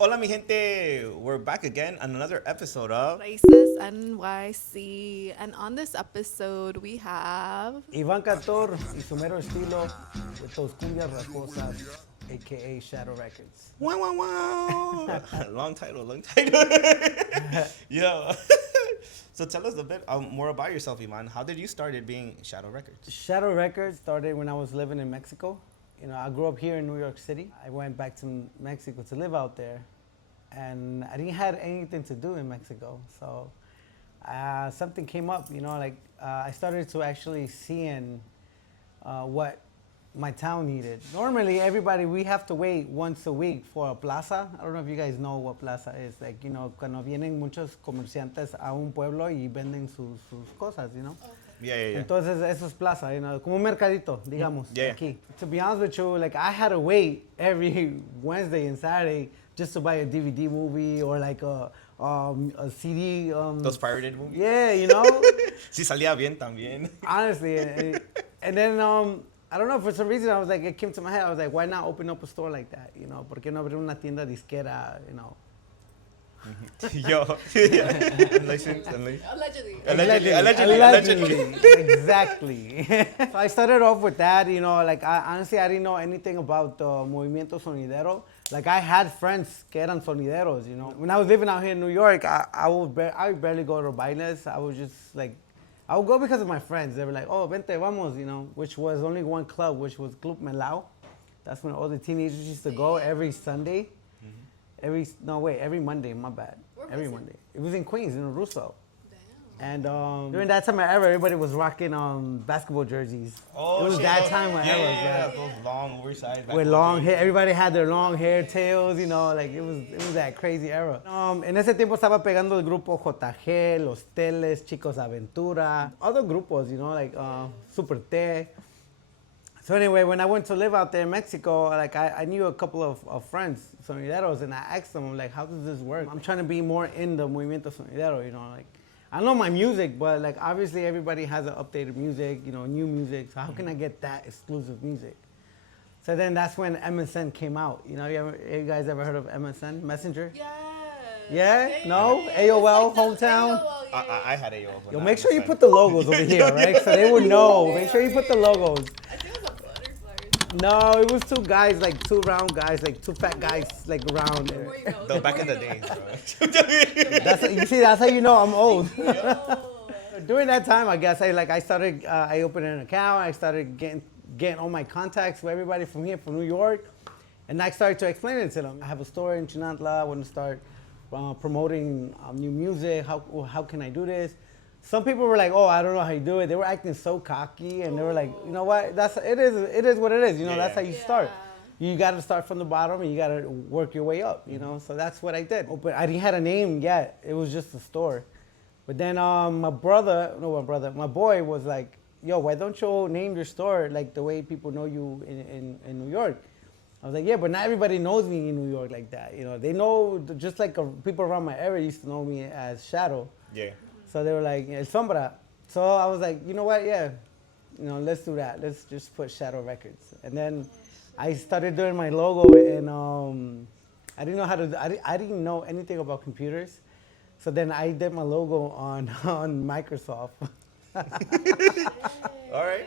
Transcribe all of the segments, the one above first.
Hola Mi Gente, we're back again on another episode of Raices NYC. And on this episode, we have. Iván Cantor y su mero estilo with those cumbias rasposas, aka Shadow Records. Wow Wow Wow. Long title. Yeah. So tell us a bit more about yourself, Iman. How did you started being Shadow Records? Shadow Records started when I was living in Mexico. You know, I grew up here in New York City. I went back to Mexico to live out there, and I didn't have anything to do in Mexico. So something came up, you know, like I started to actually seeing what my town needed. Normally, we have to wait once a week for a plaza. I don't know if you guys know what plaza is. Like, you know, cuando vienen muchos comerciantes a un pueblo y venden sus cosas, you know. Yeah. Entonces, eso es plaza, you know, como un mercadito, digamos, Yeah. aquí. To be honest with you, like, I had to wait every Wednesday and Saturday just to buy a DVD movie or like a CD. Those pirated movies? Yeah, you know. Sí salía bien también. Honestly, and then I don't know, for some reason I was like, it came to my head. I was like, why not open up a store like that? You know, ¿por qué no abrir una tienda disquera? You know. Yo. Allegedly. Exactly. So I started off with that, you know, like honestly, I didn't know anything about the movimiento sonidero. Like I had friends que eran sonideros, you know. When I was living out here in New York, I would barely go to bailes. I was just like, I would go because of my friends. They were like, oh, vente, vamos, you know, which was only one club, which was Club Melao. That's when all the teenagers used to go every Sunday. Every Monday, my bad. Every Monday. It was in Queens, in Russo. Damn. And during that time of era, everybody was rocking basketball jerseys. Oh, it was shit. that time of era. Yeah, Like, those long oversized. with long hair, everybody had their long hair tails, you know, like it was that crazy era. En ese tiempo estaba pegando el grupo JG, Los Teles, Chicos Aventura, other grupos, you know, like Super T. So anyway, when I went to live out there in Mexico, like I knew a couple of friends, sonideros, and I asked them, like, how does this work? I'm trying to be more in the movimiento sonidero, you know, like, I know my music, but like, obviously everybody has an updated music, you know, new music, so how can I get that exclusive music? So then that's when MSN came out. You know, you guys ever heard of MSN, Messenger? Yeah. Yeah? No? AOL, Hometown? I had AOL. Yo, make sure you put the logos over here, right? So they would know. Make sure you put the logos. I think it was a butterfly. No, it was two guys, like two round guys, like two fat guys, like round. The more you know. The back in the days, bro. That's how you know I'm old. Yo. During that time, I guess I opened an account. I started getting all my contacts with everybody from here, from New York, and I started to explain it to them. I have a store in Chinantla. I want to start promoting new music. How can I do this? Some people were like, oh, I don't know how you do it. They were acting so cocky, and they were like, you know what? It is what it is. You know, that's how you start. You got to start from the bottom, and you got to work your way up. You know, so that's what I did. But I didn't have a name yet. It was just a store. But then my boy was like, yo, why don't you name your store like the way people know you in New York? I was like, yeah, but not everybody knows me in New York like that. You know, they know, just like people around my area used to know me as Shadow. Yeah. So they were like, El Sombra. So I was like, you know what, yeah, you know, let's do that. Let's just put Shadow Records. And then I started doing my logo, and I didn't know anything about computers. So then I did my logo on Microsoft. All right.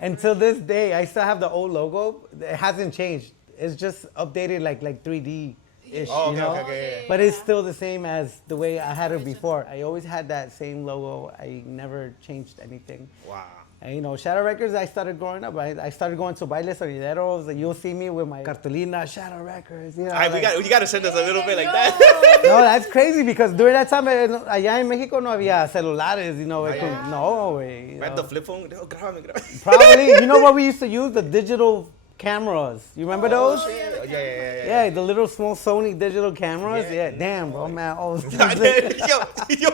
Until this day, I still have the old logo. It hasn't changed. It's just updated like 3D-ish, Oh, you know? okay. But it's still the same as the way I had it before. I always had that same logo. I never changed anything. Wow. And, you know, Shadow Records, I started growing up. I started going to bailes sonideros. And you'll see me with my cartulina, Shadow Records. You know, You got to send us a little bit like that. No, that's crazy because during that time, allá en Mexico no había celulares, you know. No way. Right, the flip phone. Oh, grábame. Probably, you know what we used to use? The digital cameras. You remember those? Yeah. Yeah, the little small Sony digital cameras. Yeah, damn, bro, man. Oh, Yo.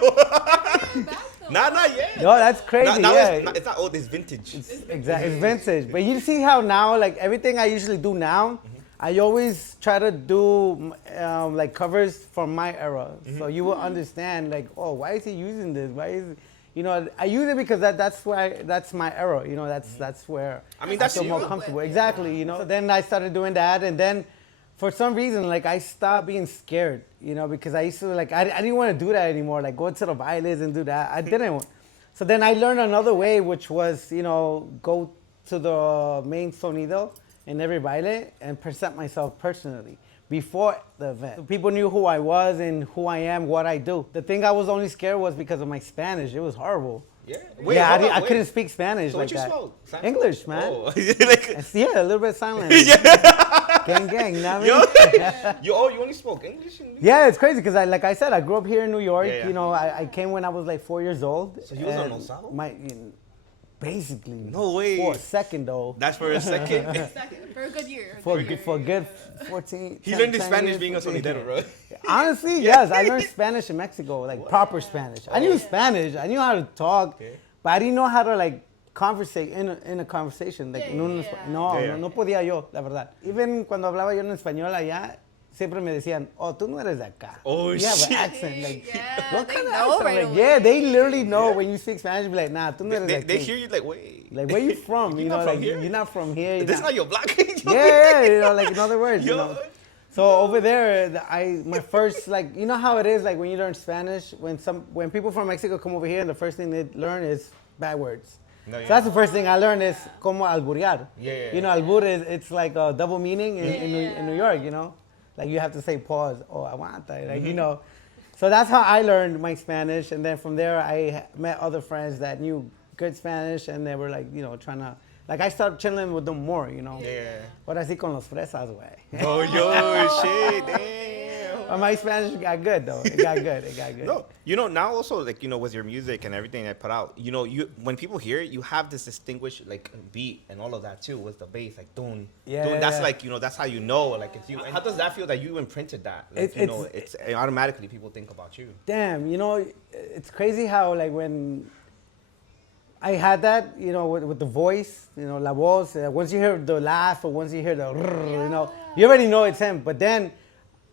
Not yet. no, that's crazy. Now Yeah, it's not old. It's vintage. exactly. It's vintage. But you see how now, like everything I usually do now, I always try to do like covers from my era, so you will understand. Like, oh, why is he using this? Why is you know, I use it because that's my era. You know, that's where I mean, that's feel more you. comfortable. Exactly. You know. So then I started doing that, and then for some reason, like I stopped being scared, because I used to like I didn't want to do that anymore. Like go to the bailes and do that. I didn't. So then I learned another way, which was go to the main sonido in every baile and present myself personally before the event. So people knew who I was and who I am, what I do. The thing I was only scared was because of my Spanish. It was horrible. Yeah. I couldn't speak Spanish So like what you that. spoke? English, man. Oh. Like, Yeah, a little bit of sign language. Gang, you know what I mean? you only spoke English? Yeah, it's crazy because like I said, I grew up here in New York. Yeah, yeah. I came when I was like 4 years old. So he was on Sabo? Basically. No way. For a second though. That's for a second. For a good year. For a good 14. He 10 learned his 10 Spanish years, being a 14 sonidero, bro. Honestly, yes. I learned Spanish in Mexico, like proper Spanish. I knew Spanish. I knew how to talk, but I didn't know how to like conversate in a conversation. Like, no podía yo, la verdad. Even cuando hablaba yo en español allá, siempre me decían, oh, tú no eres de acá. Oh, you have shit. an accent. Like, what they kind of know accent? right Like, away. yeah, they literally know when you speak Spanish. Be like, nah, tú no eres de aquí. They hear you like, wait. Like, where you from? You're not from here? You're not from here. This is not your block. Yeah, like in other words, Yo. So over there, my first like how it is like when you learn Spanish when people from Mexico come over here and the first thing they learn is bad words. No, So that's the first thing I learned is como alburear. Yeah. Albur it's like a double meaning in New York. Like you have to say pause or aguanta, like So that's how I learned my Spanish, and then from there I met other friends that knew good Spanish, and they were like trying to. Like I started chilling with them more, Yeah. Ahora sí con los fresas, güey. Oh, yo, shit, damn. But my Spanish got good though. It got good. No, now also like with your music and everything I put out, you when people hear it, you have this distinguished like beat and all of that too with the bass, like dun. Yeah, dun. yeah, That's yeah. like that's how you know like it's you. And how does that feel that you imprinted that? Like, it's automatically people think about you. Damn, it's crazy how like when I had that, with the voice, la voz. Once you hear the laugh or once you hear the, you already know it's him. But then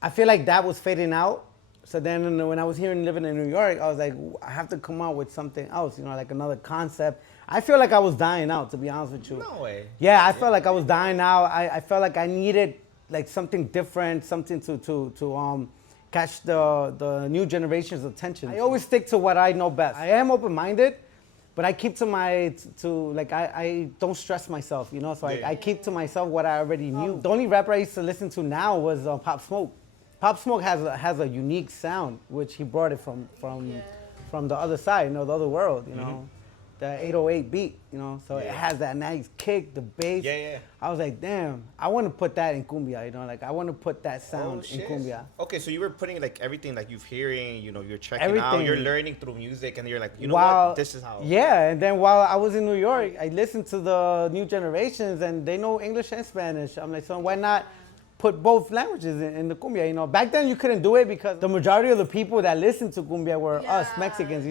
I feel like that was fading out. So then when I was here and living in New York, I was like, I have to come out with something else, like another concept. I feel like I was dying out, to be honest with you. No way. Yeah, I felt like I was dying out. I felt like I needed like something different, something to catch the new generation's attention. I always stick to what I know best. I am open-minded. But I keep I don't stress myself, So I keep to myself what I already knew. The only rapper I used to listen to now was Pop Smoke. Pop Smoke has a unique sound, which he brought it from the other side, the other world, The 808 beat, So it has that nice kick, the bass. Yeah. I was like, damn, I want to put that in cumbia, Like I want to put that sound in cumbia. Okay, so you were putting like everything like you're hearing, you're checking out, Everything. you're learning through music, and you're like, what? This is how. Yeah, and then while I was in New York, I listened to the new generations, and they know English and Spanish. I'm like, so why not put both languages in the cumbia? Back then you couldn't do it because the majority of the people that listened to cumbia were us Mexicans.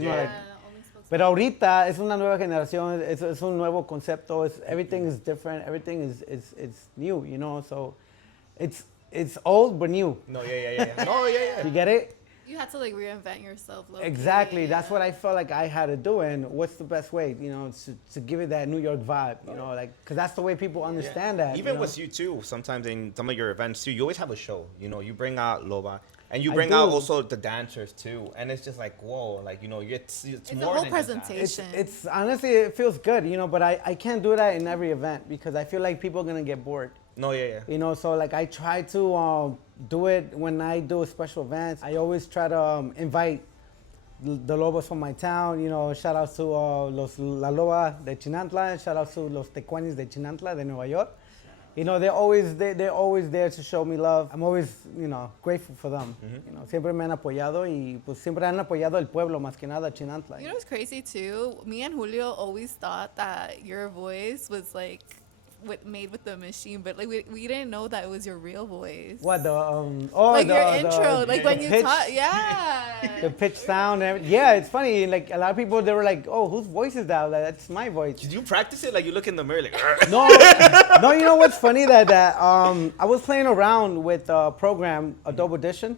Pero ahorita es una nueva generación, es un nuevo concepto, everything is different, everything is new, So it's old but new. No, yeah. No, yeah. You get it? You had to like reinvent yourself. Locally. Exactly. That's what I felt like I had to do, and what's the best way, to give it that New York vibe, because that's the way people understand that. Even with you too, sometimes in some of your events too, you always have a show. You bring out Loba. And you I bring do. out also the dancers too, and it's just like whoa, like it's It's more a whole than just that. presentation. It's honestly it feels good, but I can't do that in every event because I feel like people are gonna get bored. No, yeah. So like I try to do it when I do special events. I always try to invite the lobos from my town. Shout out to La Loba de Chinantla. Shout out to los Tecuanis de Chinantla de Nueva York. They're always there to show me love. I'm always, grateful for them. Siempre me han apoyado y pues siempre han apoyado el pueblo más que nada Chinantla. What's crazy too? Me and Julio always thought that your voice was like made with the machine, but like we didn't know that it was your real voice. What like your intro, like when you talk, the pitch sound, yeah, it's funny. Like a lot of people, they were like, "Oh, whose voice is that?" Like, that's my voice. Did you practice it? Like you look in the mirror, like no. You know what's funny that I was playing around with a program, Adobe Audition.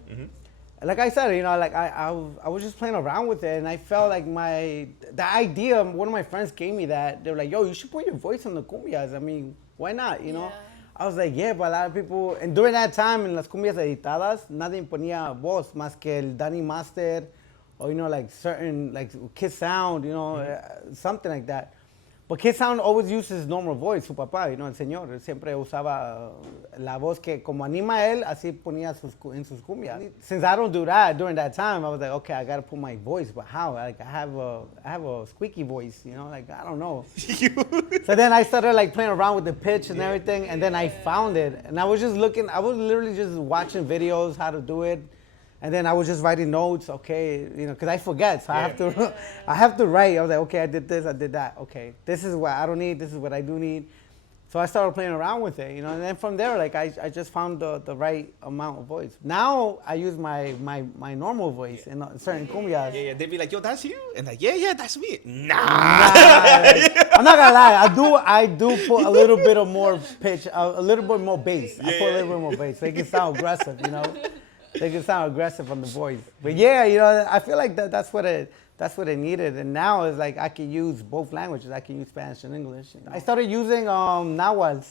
Like I said, like I was just playing around with it, and I felt like the idea. One of my friends gave me that. They were like, "Yo, you should put your voice on the cumbias. I mean, why not? I was like, yeah, but a lot of people, and during that time in las cumbias editadas, nadie ponía voz más que el Danny Master, or, you know, like certain, like Kid Sound, you know, something like that. But Kid Sound always used his normal voice, su papá, you know, el señor. Él siempre usaba la voz que como anima él, así ponía en sus cumbias. Since I don't do that during that time, I was like, okay, I gotta put my voice, but how? Like I have a squeaky voice, you know, like I don't know. So then I started like playing around with the pitch and everything, and then I found it, and I was just looking. I was literally just watching videos how to do it. And then I was just writing notes, okay, you know, because I forget, so I have to write. I was like, okay, I did this, I did that. Okay, this is what I don't need, this is what I do need. So I started playing around with it, you know, and then from there, like I just found the right amount of voice. Now I use my normal voice in certain cumbias. Yeah, they'd be like, yo, that's you? And like, yeah, that's me. Nah. I'm not gonna lie, I do put a little bit of more pitch, a little bit more bass. I put a little bit more bass, so it can sound aggressive, you know. They can sound aggressive on the voice, but yeah, you know, I feel like that's what it needed, and now it's like I can use both languages. I can use Spanish and English. I started using nahuals,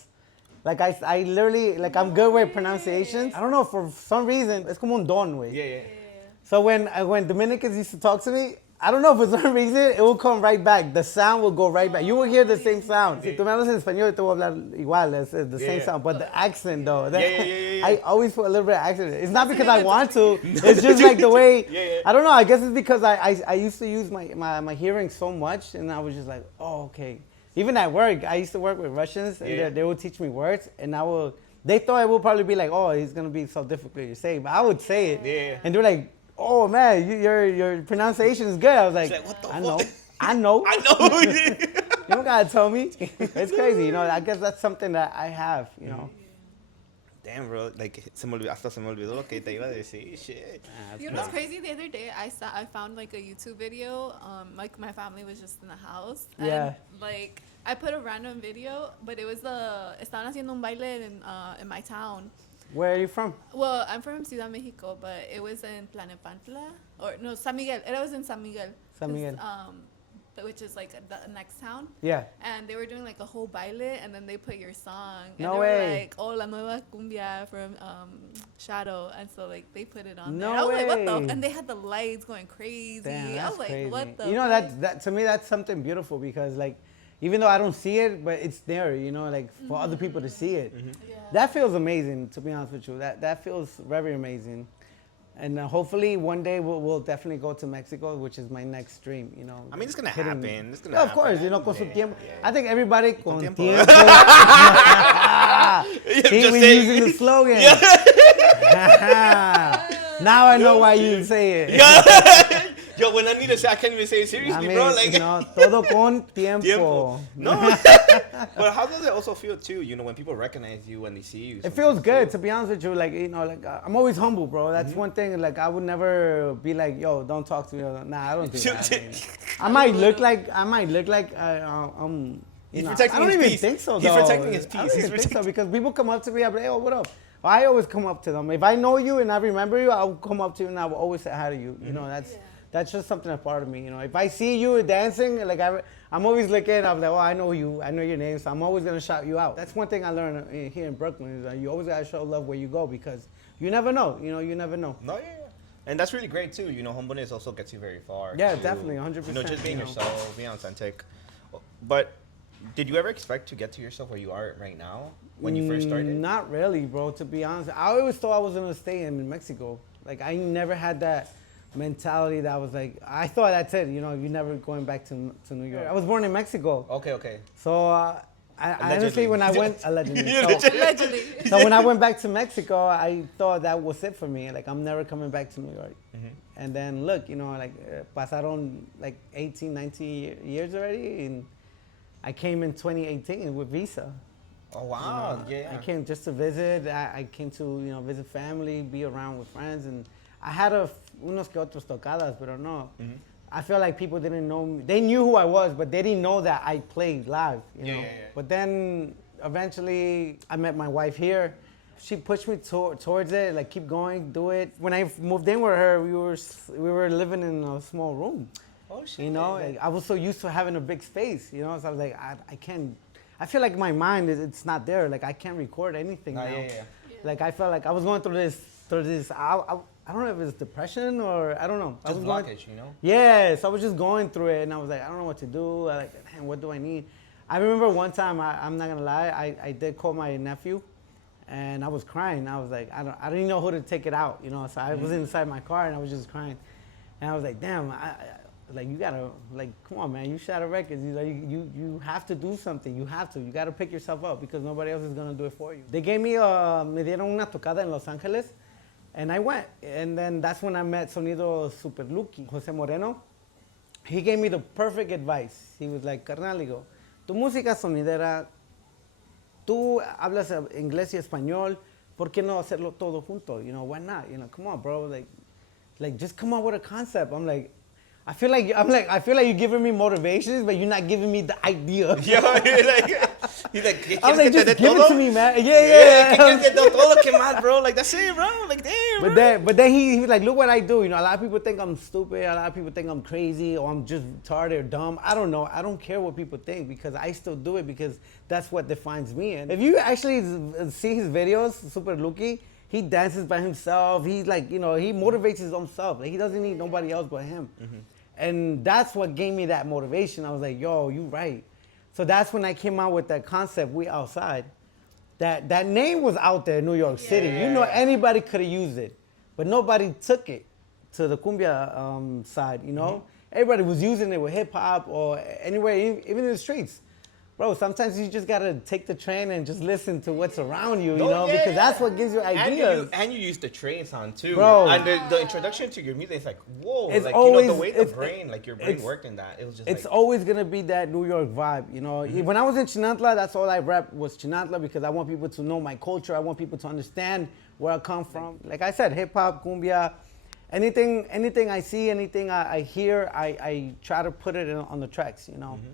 like I literally like I'm good with pronunciations. I don't know, for some reason it's como un don, way. Yeah. So when Dominicans used to talk to me, I don't know, for some reason, it will come right back. The sound will go right back. You will hear the same sound. Si tú me hablas en español, te voy a hablar igual. It's the same sound. But the accent, though. I always put a little bit of accent. It's not because I want to. It's just like the way, I don't know. I guess it's because I used to use my hearing so much. And I was just like, oh, okay. Even at work, I used to work with Russians. And they would teach me words. And they thought it would probably be like, oh, it's going to be so difficult to say. But I would say it. Yeah. And they're like, oh man, your pronunciation is good. I was like, what the I fuck? know. I You don't gotta tell me. It's crazy, you know. I guess that's something that I have, you know. Damn, bro. Like, hasta se me olvidó lo que te iba a decir. Shit. You know what's crazy? The other day, I found like a YouTube video. Like my family was just in the house. And, like I put a random video, but it was estaban haciendo un baile in my town. Where are you from? Well, I'm from Ciudad Mexico, but it was in Tlalnepantla, or no, San Miguel. It was in San Miguel. San Miguel. Which is like the next town. Yeah. And they were doing like a whole baile, and then they put your song. And No they way. were like, oh, la nueva cumbia from Shadow. And so like they put it on No there. I was way. like, what the? And they had the lights going crazy. Damn, I was like, crazy. what the? You know, fuck? that to me, that's something beautiful because like, even though I don't see it, but it's there, you know, like for other people to see it. Yeah. That feels amazing, to be honest with you. That feels very amazing. And hopefully one day we'll definitely go to Mexico, which is my next dream, you know. I mean, it's going to happen. It's gonna Yeah, of happen. course, you know, con su tiempo. I think everybody con tiempo. See, Just we're say- using the slogan. Now I know why you say it. Yo, when I need to say, I can't even say it seriously, I mean, bro. Like, you know, todo con tiempo. tiempo. No. But how does it also feel, too, you know, when people recognize you, when they see you? It feels good, to be honest with you. Like, you know, like I'm always humble, bro. That's one thing. Like, I would never be like, yo, don't talk to me. Nah, I don't do that. I mean, I might look like, He's know, protecting I don't his even peace. think so, He's though. protecting his I peace. don't He's even think so because people come up to me, I'm like, oh, what up? I always come up to them. If I know you and I remember you, I'll come up to you and I will always say hi to you. You know, that's just something that's part of me. You know, if I see you dancing, like I'm always looking. I'm like, oh, I know you. I know your name, so I'm always gonna shout you out. That's one thing I learned here in Brooklyn is that you always gotta show love where you go because you never know. You know, you never know. No, yeah. And that's really great, too. You know, humbleness also gets you very far. Yeah, too. definitely, 100%. You know, just being you know. yourself, being authentic. But did you ever expect to get to yourself where you are right now when you first started? Not really, bro. To be honest, I always thought I was gonna stay in Mexico. Like I never had that mentality that was like I thought that's it. You know, you're never going back to New York. I was born in Mexico, Okay. so I honestly when I went allegedly. Allegedly. So when I went back to Mexico, I thought that was it for me. Like I'm never coming back to New York. And then look, you know, like pasaron like 18, 19 years already, and I came in 2018 with visa. Oh, wow. Yeah. I came just to visit. I came to, you know, visit family, be around with friends, and I had unos que otros tocadas, pero no. I feel like people didn't know me. They knew who I was, but they didn't know that I played live, you know. But then eventually I met my wife here. She pushed me towards it, like keep going, do it. When I moved in with her, we were living in a small room. Oh, shit. You know, like, I was so used to having a big space, you know, so I was like, I feel like my mind it's not there. Like I can't record anything now. Yeah. Like I felt like I was going through this. I don't know if it's depression or I don't know. Just blockage, you know? Yes, I was just going through it, and I was like, I don't know what to do. I like, man, what do I need? I remember one time, I'm not gonna lie, I did call my nephew, and I was crying. I was like, I didn't even know who to take it out, you know. So I was inside my car, and I was just crying, and I was like, damn, like you gotta, like, come on, man, you Shadow Records. You have to do something. You gotta pick yourself up because nobody else is gonna do it for you. They gave me me dieron una tocada en Los Angeles. And I went, and then that's when I met Sonido Super Lucky, Jose Moreno. He gave me the perfect advice. He was like, carnal, digo, tu música sonidera, tú hablas inglés y español, ¿por qué no hacerlo todo junto? You know, why not? You know, come on, bro. Like just come up with a concept. I feel like you're giving me motivations, but you're not giving me the idea. Yo, he's like, I was like, just give it to me, man. Yeah. Todo que más, bro. Like, that's it, bro. Like, damn, But then he was like, look what I do. You know, a lot of people think I'm stupid. A lot of people think I'm crazy or I'm just retarded or dumb. I don't know. I don't care what people think because I still do it because that's what defines me. And if you actually see his videos, Super Lucky, he dances by himself. He's like, you know, he motivates his own self. Like, he doesn't need nobody else but him. Mm-hmm. And that's what gave me that motivation. I was like, yo, you right. So that's when I came out with that concept, We Outside. That name was out there in New York City. You know, anybody could have used it. But nobody took it to the cumbia side, you know? Mm-hmm. Everybody was using it with hip hop or anywhere, even in the streets. Bro, sometimes you just gotta take the train and just listen to what's around you, because that's what gives you ideas. And you use the train sound too, bro. And the introduction to your music is like, whoa, it's like always, the way your brain worked in that, it was just. It's always gonna be that New York vibe, you know. Mm-hmm. When I was in Chinantla, that's all I rap was Chinantla because I want people to know my culture. I want people to understand where I come from. Like I said, hip hop, cumbia, anything I see, anything I hear, I try to put it on the tracks, you know. Mm-hmm.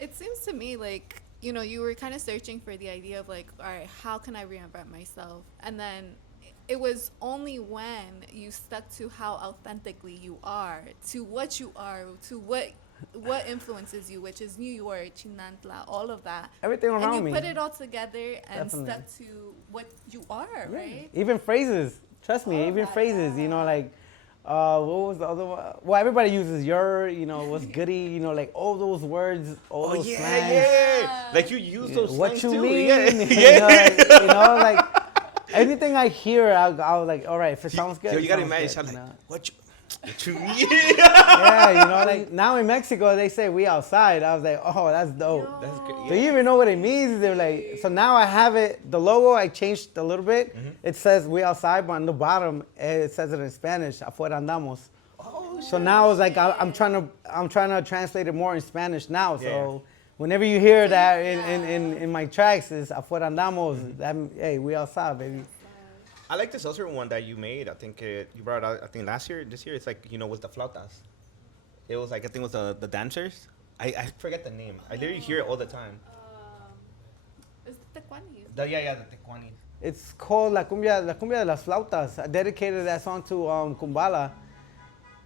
It seems to me like, you know, you were kind of searching for the idea of like, all right, how can I reinvent myself? And then it was only when you stuck to how authentically you are, to what you are, to what influences you, which is New York, Chinantla, all of that. Everything around me. And you put it all together and stuck to what you are, right? Even phrases. Trust me, even phrases, you know, like, what was the other one? Well, everybody uses your, you know, what's goody, you know, like all those words, all those slangs. Yeah. Like you use those what slangs you too. mean? Yeah. You know, like anything I hear, I'll like, all right, if it sounds good. Yo, you gotta imagine, good, like, what you mean? Yeah, you know, like now in Mexico they say we outside. I was like, oh, that's dope. Yo. That's good. Yeah. Do you even know what it means? They're like, so now I have it. The logo I changed a little bit. Mm-hmm. It says we outside, but on the bottom it says it in Spanish. Afuera andamos. Oh, so now it's like I'm trying to translate it more in Spanish now. So whenever you hear that in my tracks, is afuera andamos. Mm-hmm. That, hey, we outside, baby. I like this other one that you made. I think you brought out. I think this year. It's like, you know, with the flautas. It was like, I think it was the dancers. I forget the name. I literally hear it all the time. It's the Tecuanis. The Tecuanis. It's called La Cumbia de las Flautas. I dedicated that song to Kumbala.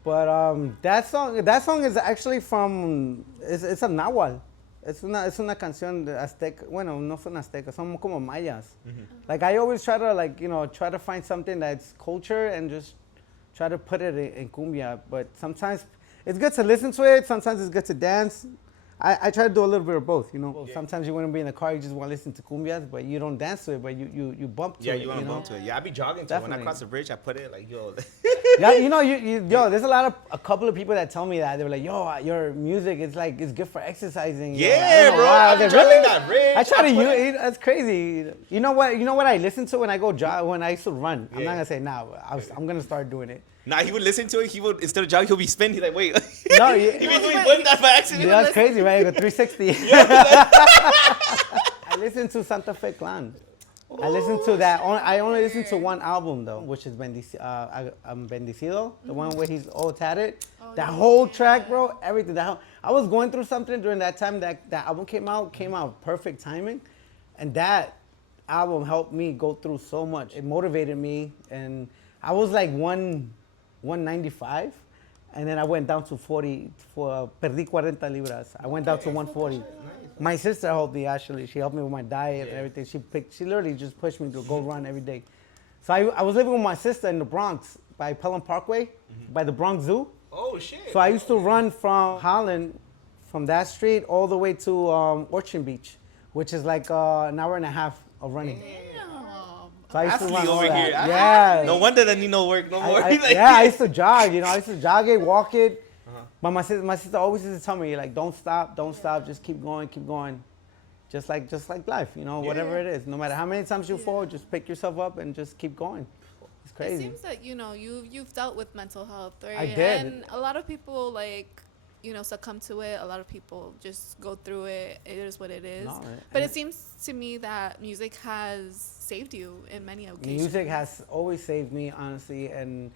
But that song is actually from, it's a Nahuatl. Es una canción de azteca. Bueno, no son aztecas, son como mayas. Mm-hmm. Like I always try to find something that's culture and just try to put it in cumbia. But sometimes it's good to listen to it. Sometimes it's good to dance. I try to do a little bit of both, you know. Yeah. Sometimes you want to be in the car, you just want to listen to cumbias, but you don't dance to it, but you bump to it. Yeah, you want to bump to it. Yeah, I be jogging to it. When I cross the bridge, I put it like, yo. Yeah, you know, yo, there's a couple of people that tell me that. They're like, yo, your music is like, it's good for exercising. Yeah, bro. I be jogging that bridge. I try to use it. That's crazy. You know what I listen to when I go when I used to run? I'm not going to say now. I'm going to start doing it. Nah, he would listen to it. He would, instead of jogging, he'll be spinning. He's like, wait. No, he was doing that by accident. Yeah, that's crazy, right? Go 360. I listen to Santa Fe Clan. Oh, I listen to that. I only listen to one album though, which is Bendecido, the one where he's all tatted. That whole track, bro, everything. I was going through something during that time that album came out perfect timing, and that album helped me go through so much. It motivated me, and I was like 195, and then I went down to 40. Perdí 40 libras. I went down to 140. My sister helped me actually. She helped me with my diet and everything. She literally just pushed me to go run every day. So I was living with my sister in the Bronx by Pelham Parkway, by the Bronx Zoo. Oh shit. So I used to run from Holland, from that street all the way to Orchard Beach, which is like an hour and a half of running. So I used to run Athlete all over that. here. Yeah. No wonder that need no work no more. I used to jog. I used to jog it, walk it. But my sister always used to tell me like, don't stop, just keep going. Just like life, whatever it is. No matter how many times you fall, just pick yourself up and just keep going. It's crazy. It seems that you've dealt with mental health, right? I did. And a lot of people succumb to it. A lot of people just go through it. It is what it is. No, but it seems to me that music has saved you in many occasions. Music has always saved me, honestly, and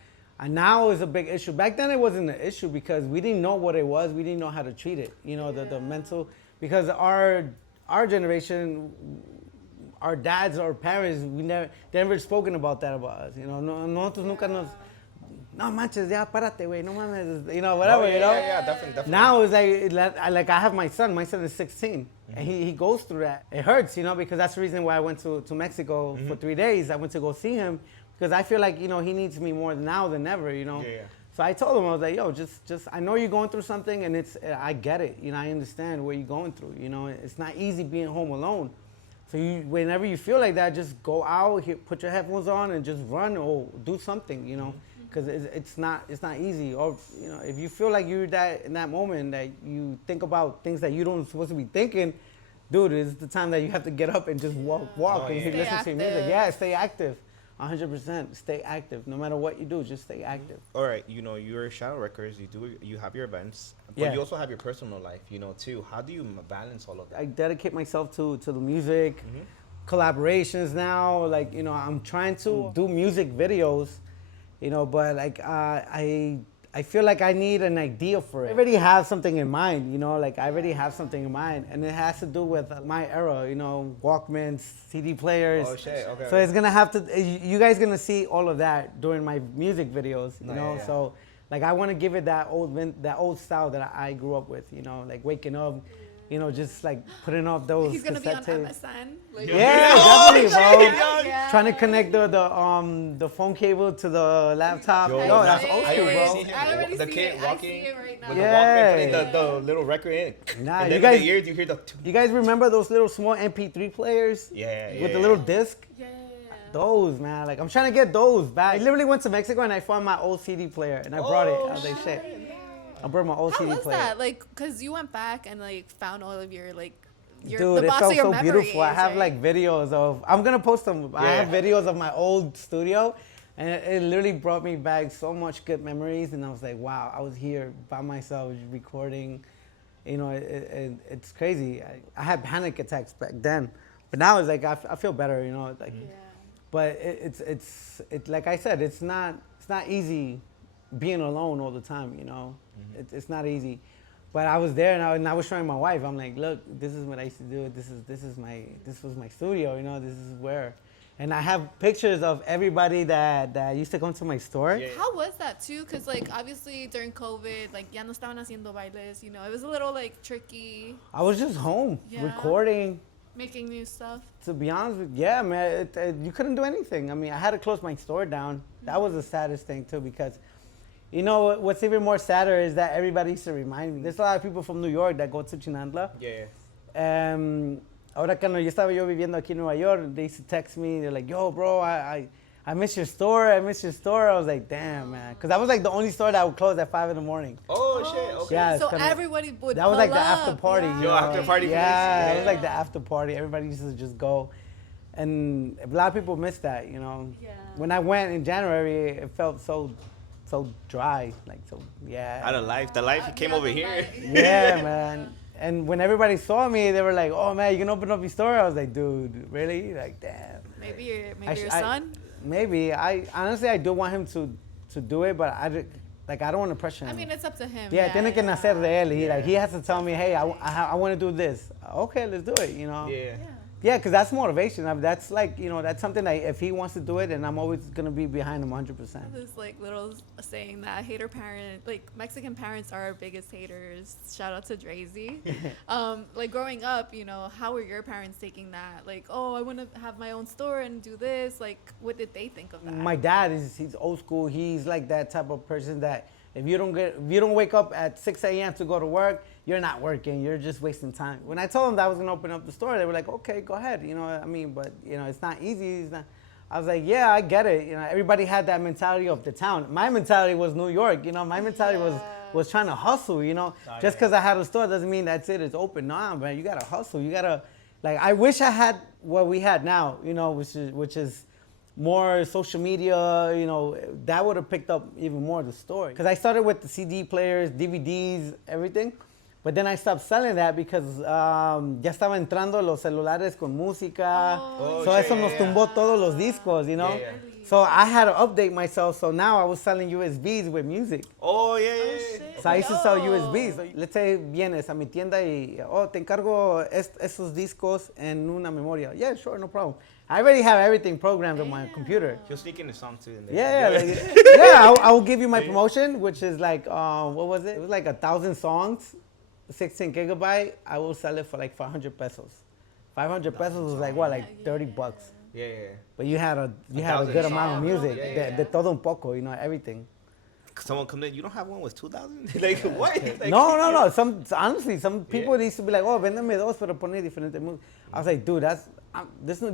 now is a big issue. Back then it wasn't an issue because we didn't know what it was. We didn't know how to treat it. The mental, because our generation, our dads, our parents, they never spoken about that about us. Nosotros nunca nos, no manches, ya párate, güey, no mames, whatever, Yeah, definitely. Now it's like I have my son is 16, and he goes through that. It hurts, because that's the reason why I went to Mexico for 3 days. I went to go see him because I feel like, he needs me more now than ever, So I told him, I was like, yo, just I know you're going through something, and I get it, I understand what you're going through, It's not easy being home alone. So whenever you feel like that, just go out, put your headphones on, and just run or do something, because it's not easy. Or if you feel like you're in that moment that you think about things that you don't supposed to be thinking, dude, it's the time that you have to get up and just walk and listen to music. Yeah, stay active. 100%. Stay active. No matter what you do, just stay active. All right, you're Shadow Records. You have your events, but you also have your personal life, too. How do you balance all of that? I dedicate myself to the music, collaborations now. Like I'm trying to do music videos, but like I feel like I need an idea for it. I already have something in mind, I already have something in mind, and it has to do with my era, Walkmans, CD players. Oh shit, okay. So it's gonna have to, you guys gonna see all of that during my music videos, Yeah. So like I want to give it that old style that I grew up with, like waking up, just like putting off those. He's gonna be on tapes. MSN. Definitely, bro. Yeah. Trying to connect the phone cable to the laptop. Yo, No, that's old I school, already bro. see him. I already The see kid it. walking I see it right now. with Yeah. the Walkman, putting the little record in. Nah, And you then guys- with the ears, you hear the. You guys remember those little small MP3 players? Yeah. With the little disc? Yeah. Those, man. Like, I'm trying to get those back. I literally went to Mexico and I found my old CD player and I brought it. I was like, shit. I brought my old How CD was player. that? Like, cause you went back and like found all of your Dude, the it box felt of your so memories, beautiful. I have right? like videos of, I'm gonna post them. I have videos of my old studio, and it literally brought me back so much good memories. And I was like, wow, I was here by myself recording. It's crazy. I had panic attacks back then, but now it's like I feel better. Like, but it's like I said, it's not easy being alone all the time. It's not easy. But I was there and I was showing my wife. I'm like, look, this is what I used to do. This was my studio. This is where, and I have pictures of everybody that used to come to my store. Yeah. How was that too? Cause like obviously during COVID, like ya no estaban haciendo bailes. It was a little like tricky. I was just home recording. Making new stuff. To be honest with you, yeah, man, you couldn't do anything. I mean, I had to close my store down. That was the saddest thing too, because what's even more sadder is that everybody used to remind me. There's a lot of people from New York that go to Chinandla. Yeah. Ahora cuando yo estaba viviendo aquí en Nueva York, they used to text me. They're like, yo, bro, I miss your store. I miss your store. I was like, damn, man. Because I was like the only store that would close at 5 in the morning. Oh shit. Okay. Yeah, So everybody would. That was like pull the after up, party. Yeah. you Yo, know? after party for Yeah, this. it was like the after party. Everybody used to just go. And a lot of people miss that, Yeah. When I went in January, it felt so dry. Like, so, yeah. Out of life. The life came over here. Yeah, man. And when everybody saw me, they were like, oh, man, you can open up your store? I was like, dude, really? Like, damn. Maybe your son. Maybe. Honestly, I do want him to do it, but I don't want to pressure him. I mean, it's up to him. Yeah, tiene que nacer de él. He has to tell me, hey, I want to do this. Okay, let's do it, Yeah. Yeah, because that's motivation. I mean, that's like, that's something that if he wants to do it, and I'm always going to be behind him 100%. This like little saying that hater parent, like Mexican parents are our biggest haters. Shout out to Drazy. Like growing up, how were your parents taking that? Like, oh, I want to have my own store and do this. Like, what did they think of that? My dad he's old school. He's like that type of person that if you don't wake up at 6 a.m. to go to work, you're not working. You're just wasting time. When I told them that I was gonna open up the store, they were like, okay, go ahead. But it's not easy. It's not. I was like, yeah, I get it. Everybody had that mentality of the town. My mentality was New York. My mentality was trying to hustle. Just because I had a store doesn't mean that's it. It's open. Nah, man, you gotta hustle. You gotta I wish I had what we had now. Which is more social media, that would have picked up even more the story. Because I started with the CD players, DVDs, everything. But then I stopped selling that because ya estaba entrando los celulares con música. So eso nos tumbó todos los discos, So I had to update myself. So now I was selling USBs with music. Oh, yeah. So I used to sell USBs. So let's say vienes a mi tienda y, te encargo esos discos en una memoria. Yeah, sure, no problem. I already have everything programmed on my computer. He'll sneak in the song too. Yeah, I will give you my promotion, which is like, what was it? It was like 1,000 songs, 16 gigabyte. I will sell it for like 500 pesos. 500 pesos was like what, like $30. Yeah. But you had a good amount of music. De todo un poco, everything. Someone come in, you don't have one with 2,000? Like, what? Like, no. Honestly, some people used to be like, oh, véndeme dos, pero pone diferente música. I was like, dude,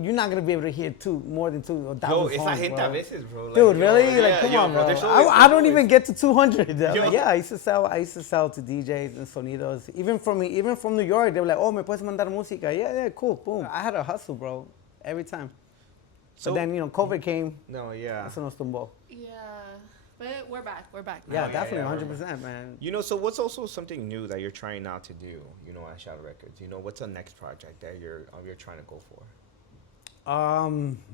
you're not gonna be able to hear more than 2,000 songs, it's a gente a veces, bro. Like, dude, really? Come on, bro. I don't even get to 200. I used to sell to DJs and sonidos. Even from New York, they were like, oh, me puedes mandar música? Yeah, cool, boom. I had a hustle, bro, every time. So then, COVID came. No, yeah. Eso nos tumbó. Yeah. But we're back. Yeah, definitely, 100%, man. So what's also something new that you're trying now to do, at Shadow Records? What's the next project that you're trying to go for?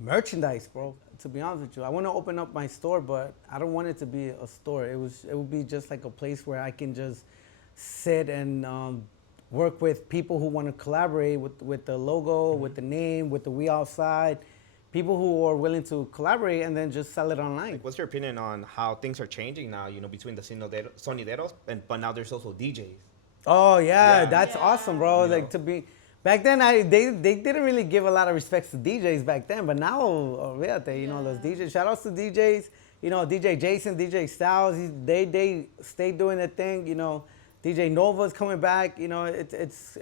Merchandise, bro. To be honest with you, I want to open up my store, but I don't want it to be a store. It would be just like a place where I can just sit and work with people who want to collaborate with the logo, with the name, with the We Outside. People who are willing to collaborate and then just sell it online. Like, what's your opinion on how things are changing now, between the sonideros, but now there's also DJs? Oh, yeah. That's awesome, bro. Back then, they didn't really give a lot of respect to DJs back then, but now, those DJs, shout outs to DJs, DJ Jason, DJ Styles, they stay doing their thing, DJ Nova's coming back, it's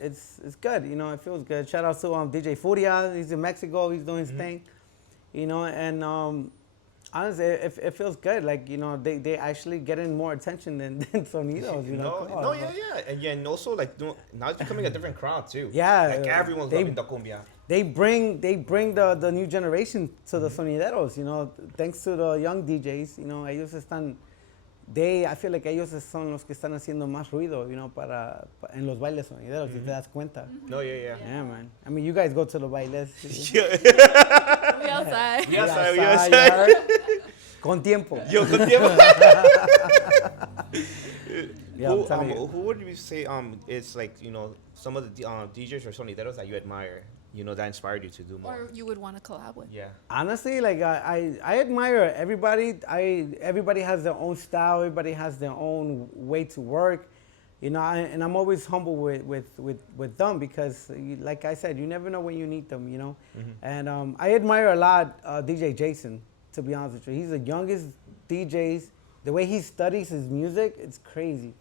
good, it feels good. Shout out to DJ Furia, he's in Mexico, he's doing his thing. And honestly, it feels good. Like, they actually getting more attention than sonidos, And also, like, now it's becoming a different crowd, too. Yeah. Like, everyone's loving the cumbia. They bring the new generation to the sonideros, thanks to the young DJs, ellos están... I feel like ellos son los que están haciendo más ruido, en los bailes sonideros, si te das cuenta. No, yeah. Yeah, man. I mean, you guys go to the bailes. We outside. We outside. Con tiempo. Con tiempo. Who would you say is like, some of the DJs or sonideros that you admire? That inspired you to do more. Or you would want to collab with. Yeah. Honestly, like I admire everybody. Everybody has their own style. Everybody has their own way to work. And I'm always humble with them because, like I said, you never know when you need them. And I admire a lot DJ Jason. To be honest with you, he's the youngest DJs. The way he studies his music, it's crazy.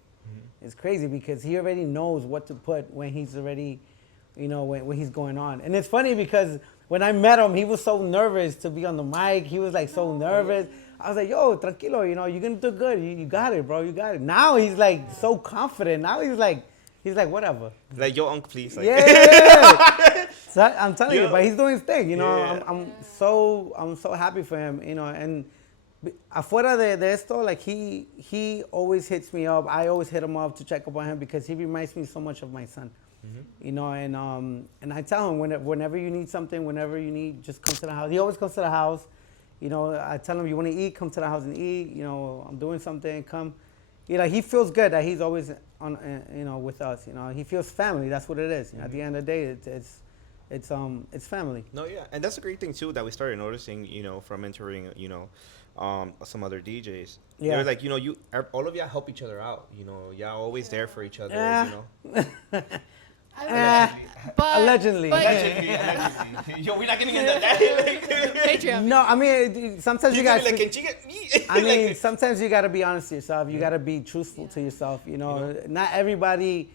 It's crazy because he already knows what to put when he's already. When he's going on. And it's funny because when I met him, he was so nervous to be on the mic. He was like so nervous. I was like, yo, tranquilo, you're going to do good. You got it, bro. You got it. Now he's like so confident. Now he's like, whatever. Like, yo, uncle, please. Like. Yeah. So I'm telling you, but he's doing his thing, I'm so happy for him, And afuera de esto, like he always hits me up. I always hit him up to check up on him because he reminds me so much of my son. And I tell him whenever you need something, just come to the house. He always comes to the house. I tell him, you want to eat, come to the house and eat. I'm doing something, come. He feels good that he's always on, with us. He feels family. That's what it is. At the end of the day, it's it's family. No, yeah, and that's a great thing too that we started noticing. From entering, some other DJs. Yeah. They're like, all of y'all help each other out. Y'all always there for each other. Allegedly. Allegedly. Yo, we're not getting into that. Patreon. No, I mean sometimes you guys. Like, can she get me? I mean, sometimes you got to be honest to yourself. You got to be truthful to yourself. Not everybody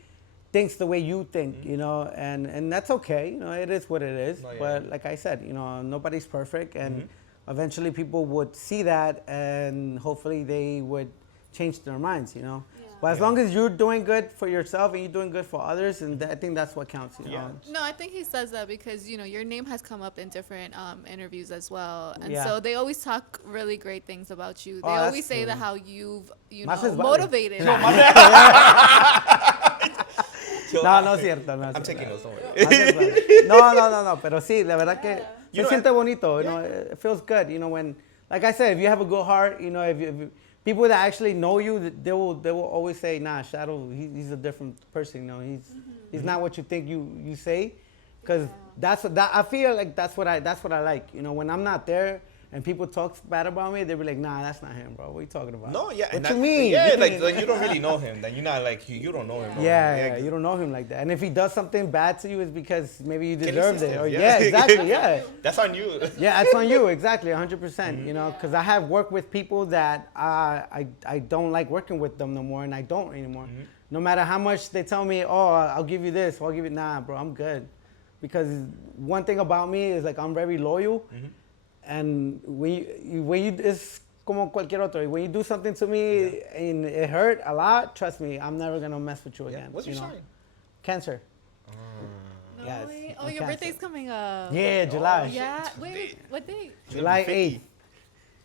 thinks the way you think. And that's okay. It is what it is. No, yeah. But like I said, nobody's perfect, and eventually people would see that, and hopefully they would change their minds. But as long as you're doing good for yourself and you're doing good for others, and I think that's what counts. Yeah. No, I think he says that because your name has come up in different interviews as well, and Yeah. so they always talk really great things about you. They Oh, that's always say true. that how you've Más es vale. motivated. No, no es cierto. No es I'm cierto. taking those somewhere. No, pero sí, la verdad que se siente bonito, it feels good, when, like I said, if you have a good heart, if people that actually know you, they will always say, nah, Shadow, he's a different person, he's not what you think you say, because I feel like that's what I like, when I'm not there. And people talk bad about me, they be like, nah, that's not him, bro. What are you talking about? No, yeah. What you mean? Yeah, like you don't really know him. Then you're not like, you don't know him. Bro. Yeah, you don't know him like that. And if he does something bad to you, it's because maybe you deserved it. Or, Yeah. Exactly, yeah. That's on you. Yeah, that's on you, exactly, 100%. Because I have worked with people that I don't like working with them no more, and I don't anymore. No matter how much they tell me, oh, I'll give you this, or I'll give you, nah, bro, I'm good. Because one thing about me is like I'm very loyal. And when you it's como cualquier otro. When you do something to me and it hurt a lot, trust me, I'm never gonna mess with you again. What's your sign? Cancer. No Yes, way. I'm Oh, your Cancer. birthday's coming up. Yeah, July. Yeah. Wait, what date? July 8th.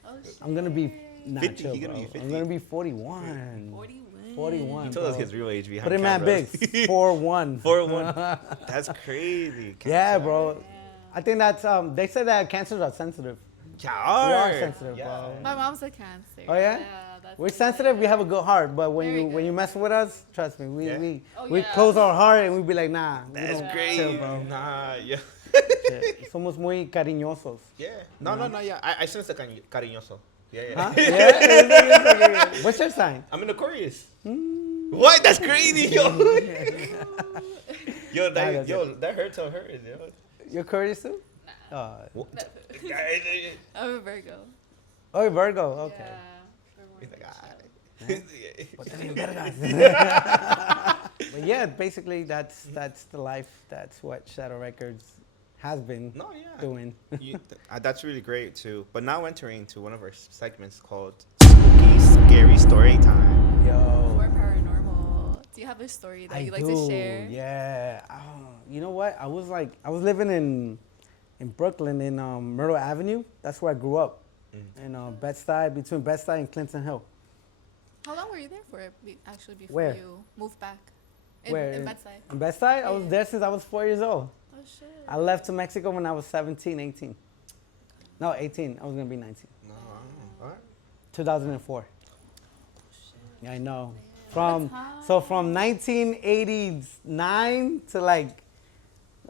Oh, shit. I'm gonna be not 50, chill, he gonna bro. be 50. I'm gonna be 41. 41. 41. He told us bro. his real age behind Put him at cameras. big. 4-1. 4-1. That's crazy. Yeah, bro. I think that's they said that cancers are sensitive. We are sensitive, bro. My mom's a Cancer. Oh yeah? That's We're sensitive. We have a good heart, but when Very you mess with us, trust me, we yeah. close our heart and we be like, nah, we That's don't crazy. chill, bro. Nah, yeah. Shit. Somos muy cariñosos. Yeah. No, yeah. I sense the cariñoso. Yeah. Huh? Yeah. What's your sign? I'm in Aquarius. What? That's crazy, yo. That hurts on her, yo. You're Aquarius too? I'm a Virgo. Oh, Virgo. Okay. Yeah. He's like, But yeah, basically that's the life. That's what Shadow Records has been doing. That's really great too. But now entering into one of our segments called Spooky Scary Story Time. Yo. Or paranormal. Do you have a story that you like to share? Yeah. You know what? I was living in Brooklyn in Myrtle Avenue. That's where I grew up. In Bed-Stuy, between Bed-Stuy and Clinton Hill. How long were you there for? Actually, before Where? you moved back? Where? In Bed-Stuy. In Bed-Stuy? I was there since I was 4 years old. Oh shit. I left to Mexico when I was 17, 18. No, 18. I was gonna be 19. No, all right. 2004. Yeah, I know. What From 1989 to like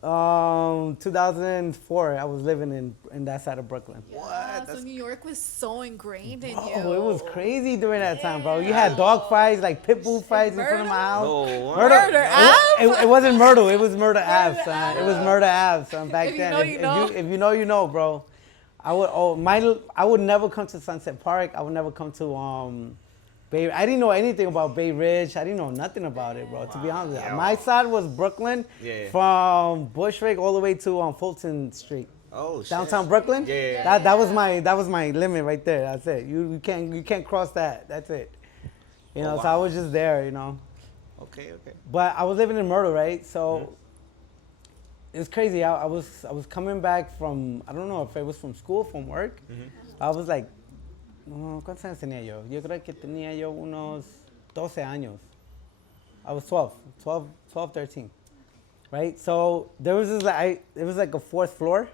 2004, I was living in that side of Brooklyn. Yeah, so New York was so ingrained in you. Oh, it was crazy during that time, bro. You had dog fights, like pit bull fights in front of my house. No, Murder It wasn't Myrtle. It was Murder Ave, son. It was Murder Ave, son. Back If you then, know, you know. if you know, you know, bro. I would never come to Sunset Park. I would never come to Bay. I didn't know anything about Bay Ridge. I didn't know nothing about it, bro. To be honest with you, my side was Brooklyn, from Bushwick all the way to Fulton Street. Oh, shit. Downtown Brooklyn. Yeah. That was my limit right there. That's it. You can't cross that. That's it. You know. So I was just there. You know. Okay. But I was living in Myrtle, right? So it's crazy. I was coming back from, I don't know if it was from school, from work. I was like, ¿cuántos años tenía yo? Yo creo que tenía yo unos 12 años. I was 12, 13, right? So there was this, it was like a fourth floor.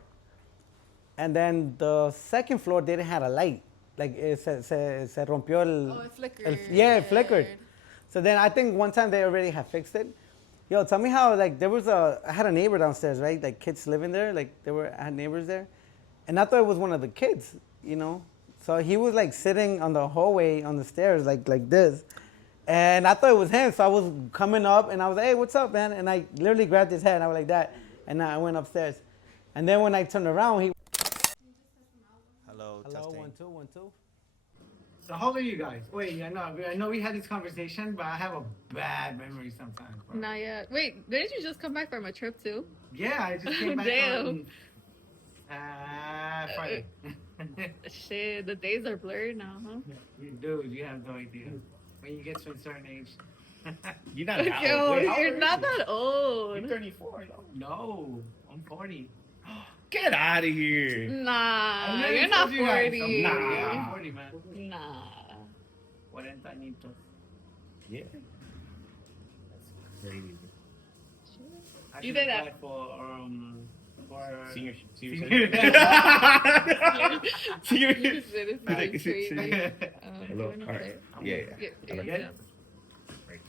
And then the second floor didn't have a light. Like se rompió el... Oh, it flickered. Yeah, it flickered. So then I think one time they already had fixed it. Yo, tell me how, like, I had a neighbor downstairs, right? Like, kids living there. Like, I had neighbors there. And I thought it was one of the kids, you know? So he was, like, sitting on the hallway on the stairs, like this. And I thought it was him. So I was coming up, and I was like, hey, what's up, man? And I literally grabbed his hand. I was like that. And I went upstairs. And then when I turned around, he... Hello, Hello, testing. 1 2 1 2. So how old are you guys? Wait, I know we had this conversation, but I have a bad memory sometimes. Bro. Not yet. Wait, didn't you just come back from a trip too? Yeah, I just came back Damn. on Friday. Shit, the days are blurred now, huh? Dude, you have no idea. When you get to a certain age. You're not that Yo, old. Wait, how you're old not are you? that old. You're 34. No. No, I'm 40. Get out of here. Nah, never you're not told you guys. 40. Nah, I'm 40, man. Nah. 40 añitos. Yeah. That's crazy. I You should did apply that. for Senior. Senior. Senior. You said it's not crazy. Hello. All right. Yeah. Yeah.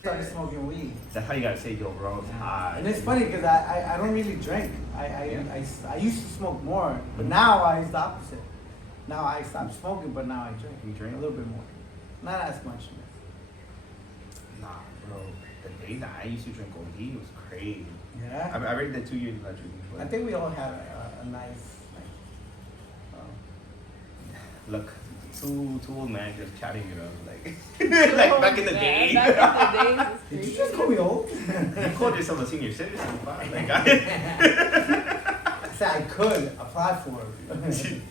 Started smoking weed. That's how you gotta say, yo, bro. It's hot. And it's funny because I don't really drink. I used to smoke more, but now it's the opposite. Now I stopped smoking, but now I drink. You drink? A little bit more. Not as much. Nah, bro. The days that I used to drink OD was crazy. Yeah. I already did 2 years without drinking. I think we all had a nice. Look, two old men just chatting, you know, like like back in the day. Back in the days. Did you just call me old? You called yourself a senior citizen, fine. Like, I said I could apply for it.